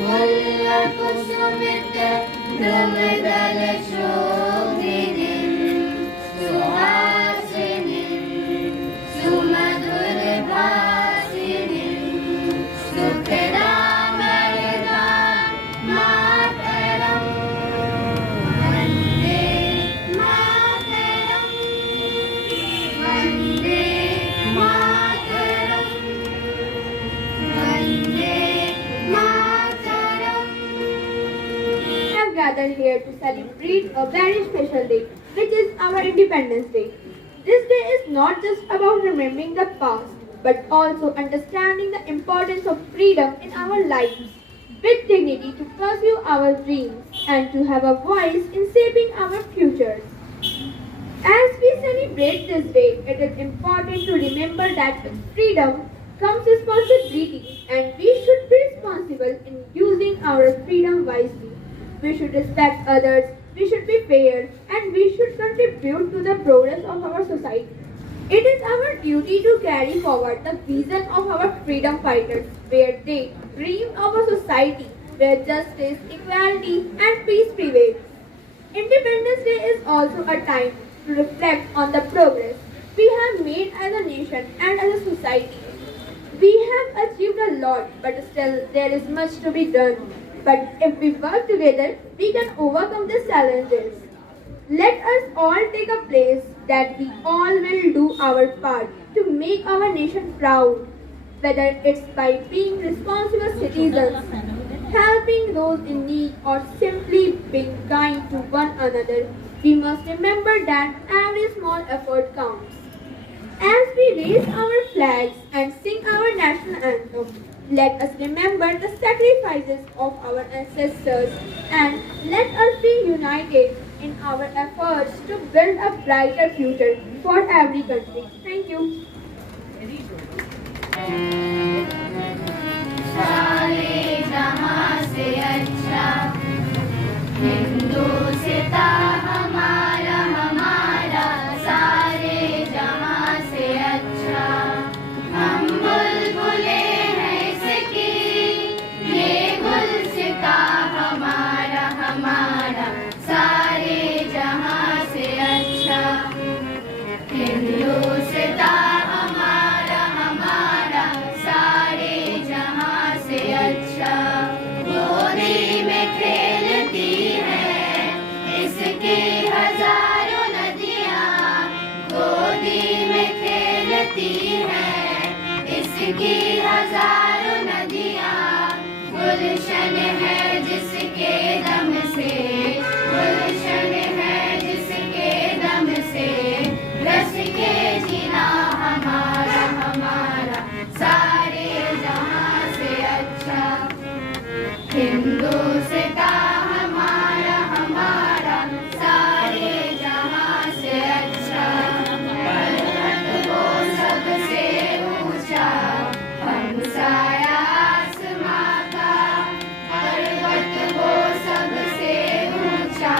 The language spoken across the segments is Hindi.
मुल्लकुसुमित द्रुमदल शोभिनीं सुहासिनीं सुमधुर भाषिणीं सुखदां वरदां मातरं वन्दे मातरं वन्दे मातरं Vande Mataram. Have gathered here to celebrate a very special day, which is our Independence Day. This day is not just about remembering the past, but also understanding the importance of freedom in our lives, with dignity to pursue our dreams and to have a voice in shaping our futures. As we celebrate this day, it is important to remember that with freedom comes responsibility, and we should be responsible in using our freedom wisely. We should respect others, we should be fair, and we should contribute to the progress of our society. It is our duty to carry forward the vision of our freedom fighters, where they dreamed of a society where justice, equality, and peace prevail. Independence Day is also a time to reflect on the progress we have made as a nation and as a society. We have achieved a lot, but still there is much to be done. But if we work together, we can overcome these challenges. Let us all take a place that we all will do our part to make our nation proud, whether it's by being responsible citizens, helping those in need, or simply being kind to one another. We must remember that every small effort counts. As we raise our flags and sing our national anthem, let us remember the sacrifices of our ancestors and let us be united in our efforts to build a brighter future for every country. Thank you. सारे जहां से अच्छा हिंदुस्ता हमारा हमारा सारे जहां से अच्छा हम बुलबुले हैं इसकी ये गुलसिता हमारा हमारा सारे जहां से अच्छा हिंदुस्ता हमारा हमारा सारे जहां से अच्छा गोदी में खेलती है इसकी हजारों नदियां गोदी में खेलती है इसकी हजारों नदियां गुलशन है जिसके दम से गुलशन है जिसके दम से रस के जीना हमारा हमारा सारे जहां से अच्छा हिंदुस्ता हमारा हमारा सारे जहां से अच्छा पर्वत वो सबसे ऊंचा हमसाया आसमां का पर्वत वो सबसे ऊंचा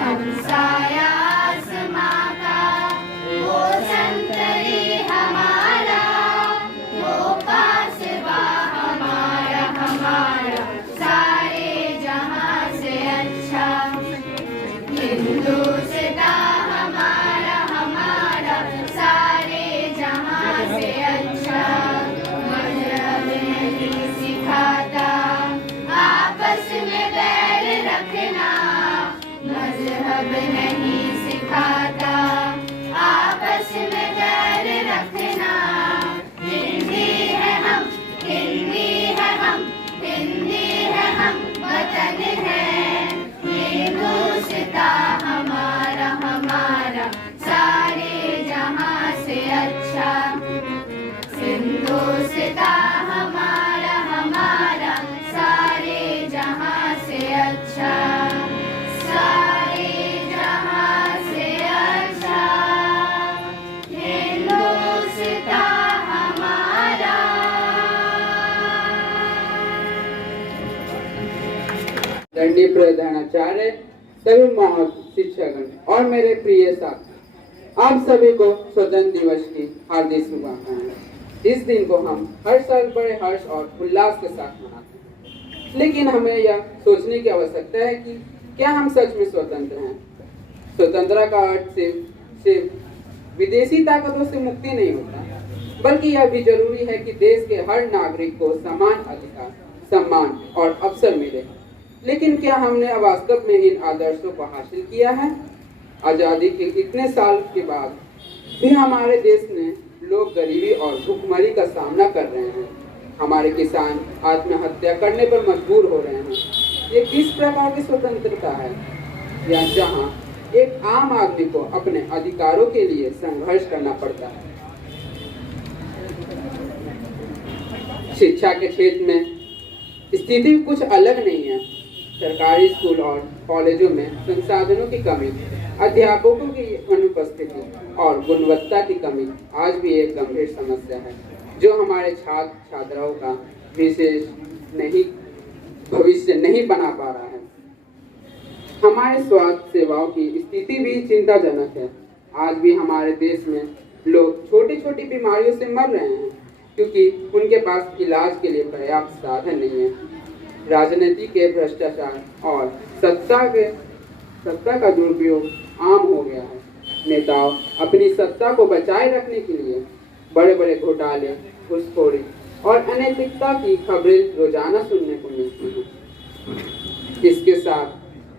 हमसाया आसमां का वो संतरी हमारा वो कासबा हमारा हमारा सारे जहां से अच्छा हिंदुस्ता हमारा हमारा सारे जहां से अच्छा मजहब नहीं सिखाता आपस में बैर रखना मजहब नहीं सिखाता आपस में बैर रखना हिंदी है हम हिंदी है हम हिंदी है हम वतन है हिंदुस्ता हमारा हमारा सारे जहां से अच्छा हिंदुस्ता हमारा हमारा सारे जहां से अच्छा सारे जहां से अच्छा हिंदुस्ता हमारा दंडी प्रधानाचार्य सभी महत्व शिक्षकगण और मेरे प्रिय साथी आप सभी को स्वतंत्र दिवस की हार्दिक शुभकामनाएं। इस दिन को हम हर साल बड़े हर्ष और उल्लास के साथ मनाते हैं। लेकिन हमें यह सोचने की आवश्यकता है कि क्या हम सच में स्वतंत्र हैं। स्वतंत्रता का अर्थ सिर्फ विदेशी ताकतों से मुक्ति नहीं होता, बल्कि यह भी जरूरी है कि देश के हर नागरिक को समान अधिकार, सम्मान और अवसर मिले। लेकिन क्या हमने वास्तव में इन आदर्शों को हासिल किया है? आज़ादी के इतने साल के बाद भी हमारे देश में लोग गरीबी और भूखमरी का सामना कर रहे हैं। हमारे किसान आत्महत्या करने पर मजबूर हो रहे हैं। ये किस प्रकार की स्वतंत्रता है? या जहां एक आम आदमी को अपने अधिकारों के लिए संघर्ष करना पड़ता है। शिक्षा के क्षेत्र में स्थिति कुछ अलग नहीं है। सरकारी स्कूल और कॉलेजों में संसाधनों की कमी, अध्यापकों की अनुपस्थिति और गुणवत्ता की कमी आज भी एक गंभीर समस्या है, जो हमारे छात्र छात्राओं का भविष्य नहीं बना पा रहा है। हमारे स्वास्थ्य सेवाओं की स्थिति भी चिंताजनक है। आज भी हमारे देश में लोग छोटी छोटी बीमारियों से मर रहे हैं, क्योंकि उनके पास इलाज के लिए पर्याप्त साधन नहीं है। राजनीति के भ्रष्टाचार और सत्ता का दुरुपयोग आम हो गया है। नेताओं अपनी सत्ता को बचाए रखने के लिए बड़े बड़े घोटाले, घूसखोरी और अनैतिकता की खबरें रोजाना सुनने को मिलती हैं।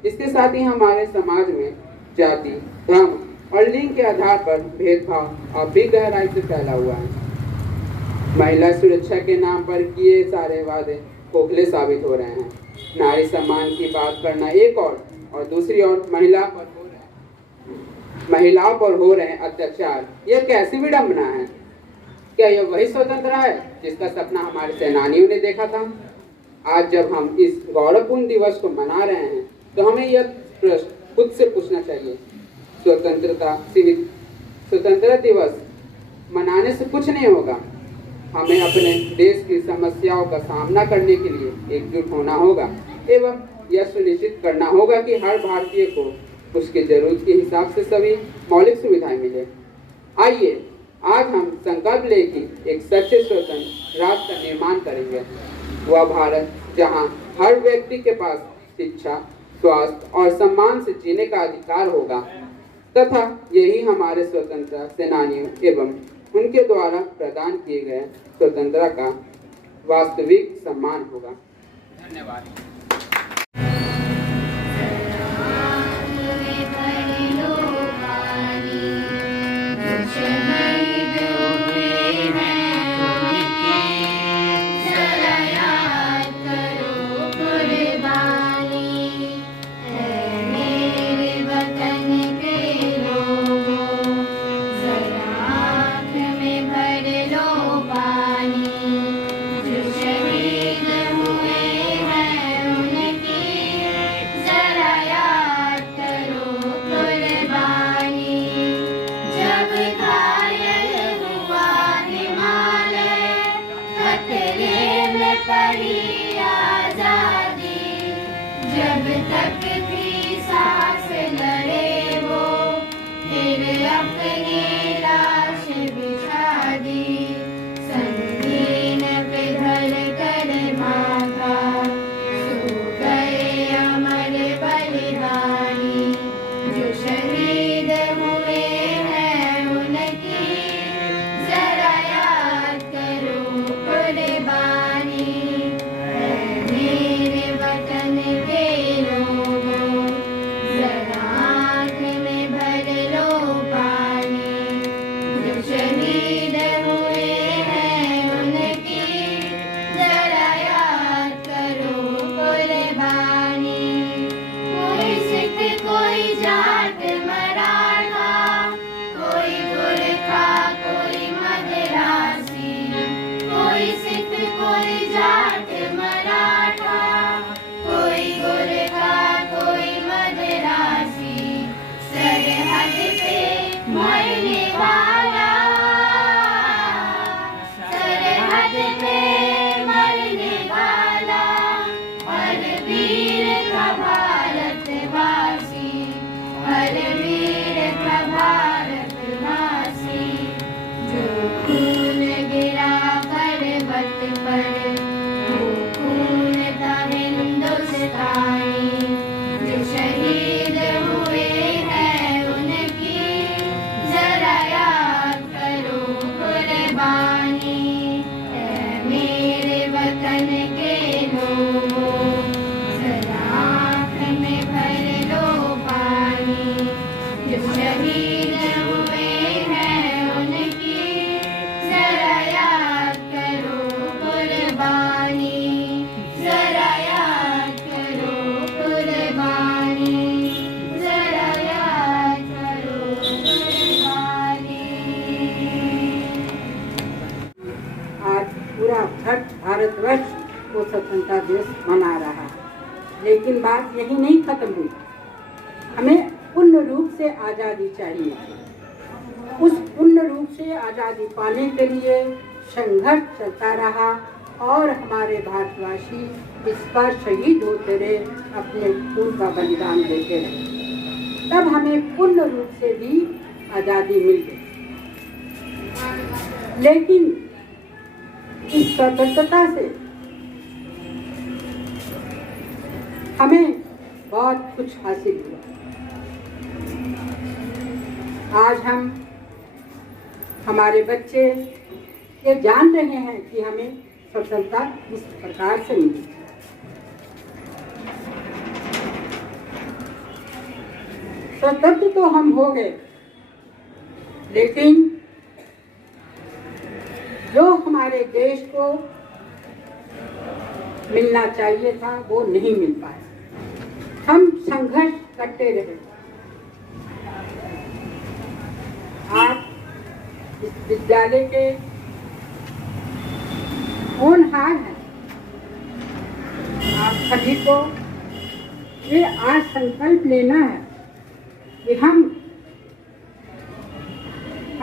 इसके साथ ही हमारे समाज में जाति, धर्म और लिंग के आधार पर भेदभाव अब भी गहराई से फैला हुआ है। महिला सुरक्षा के नाम पर किए सारे वादे खोखले साबित हो रहे हैं। नारी सम्मान की बात करना एक और दूसरी ओर महिलाओं पर हो रहे अत्याचार, यह कैसी विडंबना है? क्या यह वही स्वतंत्रता है जिसका सपना हमारे सेनानियों ने देखा था? आज जब हम इस गौरवपूर्ण दिवस को मना रहे हैं, तो हमें यह प्रश्न खुद से पूछना चाहिए, स्वतंत्रता दिवस मनाने से कुछ नहीं होगा। हमें अपने देश की समस्याओं का सामना करने के लिए एकजुट होना होगा एवं यह सुनिश्चित करना होगा कि हर भारतीय को उसके जरूरत के हिसाब से सभी मौलिक सुविधाएं मिले। आइए आज हम संकल्प लें कि एक सच्चे स्वतंत्र राष्ट्र का निर्माण करेंगे। वह भारत जहां हर व्यक्ति के पास शिक्षा, स्वास्थ्य और सम्मान से जीने का अधिकार होगा, तथा यही हमारे स्वतंत्रता सेनानियों एवं उनके द्वारा प्रदान किए गए स्वतंत्रता का वास्तविक सम्मान होगा। धन्यवाद। स्वतंत्रता दिवस मना रहा है। लेकिन बात यही नहीं खत्म हुई, हमें पूर्ण रूप से आज़ादी चाहिए। उस पूर्ण रूप से आज़ादी पाने के लिए संघर्ष चलता रहा और हमारे भारतवासी इस पर शहीद होते रहे, अपने खून का बलिदान देते रहे। तब हमें पूर्ण रूप से भी आज़ादी मिल गई। लेकिन इस स्वतंत्रता से हमें बहुत कुछ हासिल हुआ। आज हम हमारे बच्चे ये जान रहे हैं कि हमें स्वतंत्रता किस प्रकार से मिली। स्वतंत्र तो हम हो गए, लेकिन जो हमारे देश को मिलना चाहिए था वो नहीं मिल पाया। हम संघर्ष करते रहे। आप इस विद्यालय के होनहार हैं। आप सभी को ये आज संकल्प लेना है कि हम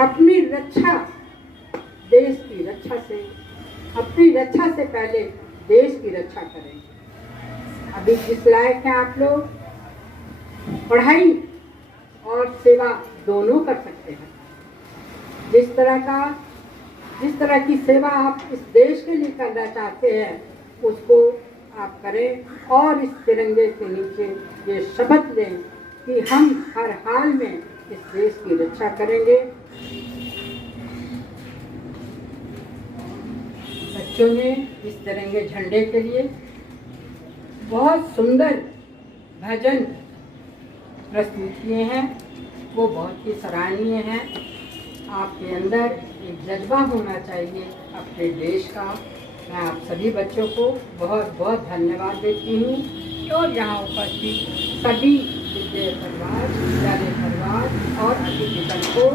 अपनी रक्षा, देश की रक्षा से, अपनी रक्षा से पहले देश की रक्षा करें। अभी जिस लायक हैं आप लोग, पढ़ाई और सेवा दोनों कर सकते हैं। जिस तरह की सेवा आप इस देश के लिए करना चाहते हैं, उसको आप करें और इस तिरंगे के नीचे ये शपथ लें कि हम हर हाल में इस देश की रक्षा करेंगे। बच्चों ने इस तिरंगे झंडे के लिए बहुत सुंदर भजन प्रस्तुत किए हैं, वो बहुत ही सराहनीय हैं। आपके अंदर एक जज्बा होना चाहिए अपने देश का। मैं आप सभी बच्चों को बहुत बहुत धन्यवाद देती हूँ और यहाँ उपस्थित सभी विद्यालय परिवार और अतिथिगण को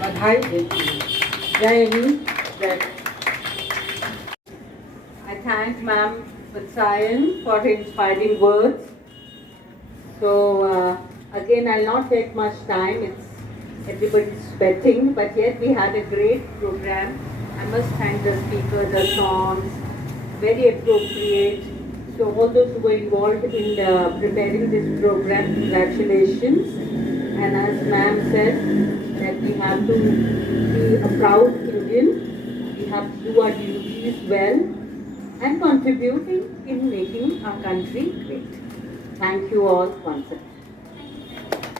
बधाई देती हूँ। जय हिंद, जय। I thank Ma'am Vatsayan for her inspiring words. So again, I'll not take much time. It's everybody's sweating, but yet we had a great program. I must thank the speaker, the songs, very appropriate. So all those who were involved in preparing this program, congratulations. And as Ma'am said, that we have to be a proud Indian. We have to do our duties well and contributing in making our country great. Thank you all once again.